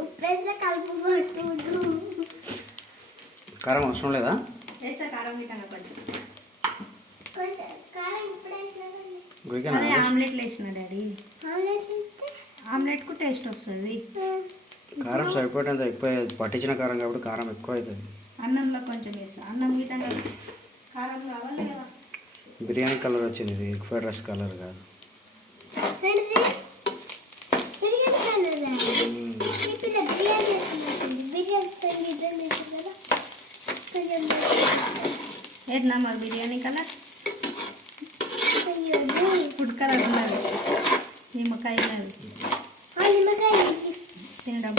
ఉప్పేస్తే కలుపు పట్టు. కారం అవసరం లేదా? వేస్తా కారం విధంగా కొంచెం కారం ఇప్పుడే అదే ఆమ్లెట్లు వేసిన డాడీ. ఆమ్లెట్ ఆమ్లెట్కు టేస్ట్ వస్తుంది. కారం సరిపోయేంత ఎక్కువ పట్టించిన కారం కాబట్టి కారం ఎక్కువ అవుతుంది. అన్నంలో కొంచెం వేస్తా. అన్నం విధంగా కారం కావాలి కదా. బిర్యానీ కలర్ వచ్చింది, ఇది ఎగ్ ఫ్రైడ్ రైస్ కలర్ కాదు. ఏదన్నా మరి బిర్యానీ కలర్ ఫుడ్ కలర్ ఉన్నది, నిమ్మకాయ ఉన్నది, తినడం.